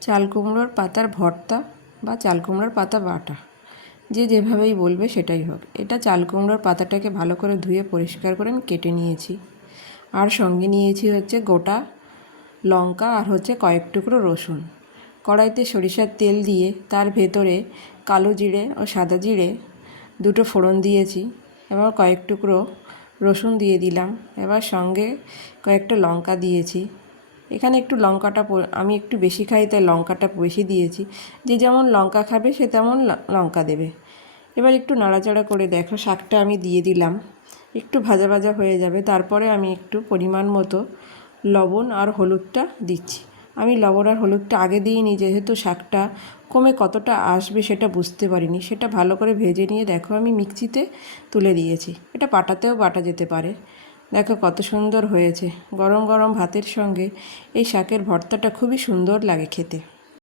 চাল কুমড়োর পাতার ভর্তা বা চাল কুমড়োর পাতা বাটা, যে যেভাবেই বলবে সেটাই হোক। এটা চাল কুমড়োর পাতাটাকে ভালো করে ধুয়ে পরিষ্কার করে আমি কেটে নিয়েছি। আর সঙ্গে নিয়েছি হচ্ছে গোটা লঙ্কা আর হচ্ছে কয়েক টুকরো রসুন। কড়াইতে সরিষার তেল দিয়ে তার ভেতরে কালো জিরে ও সাদা জিরে দুটো ফোড়ন দিয়েছি। এবার কয়েক টুকরো রসুন দিয়ে দিলাম। এবার সঙ্গে কয়েকটা লঙ্কা দিয়েছি। এখানে একটু লঙ্কাটা আমি একটু বেশি খাই, তাই লঙ্কাটা বেশি দিয়েছি। যে যেমন লঙ্কা খাবে সে তেমন লঙ্কা দেবে। এবার একটু নাড়াচাড়া করে দেখো শাকটা আমি দিয়ে দিলাম। একটু ভাজা ভাজা হয়ে যাবে, তারপরে আমি একটু পরিমাণ মতো লবণ আর হলুদটা দিচ্ছি। আমি লবণ আর হলুদটা আগে দিইনি, যেহেতু শাকটা কমে কতটা আসবে সেটা বুঝতে পারিনি। সেটা ভালো করে ভেজে নিয়ে দেখো আমি মিক্সিতে তুলে দিয়েছি। এটা পাটাতেও বাটা যেতে পারে। দেখো কত সুন্দর হয়েছে। গরম গরম ভাতের সঙ্গে এই শাকের ভর্তাটা খুবই সুন্দর লাগে খেতে।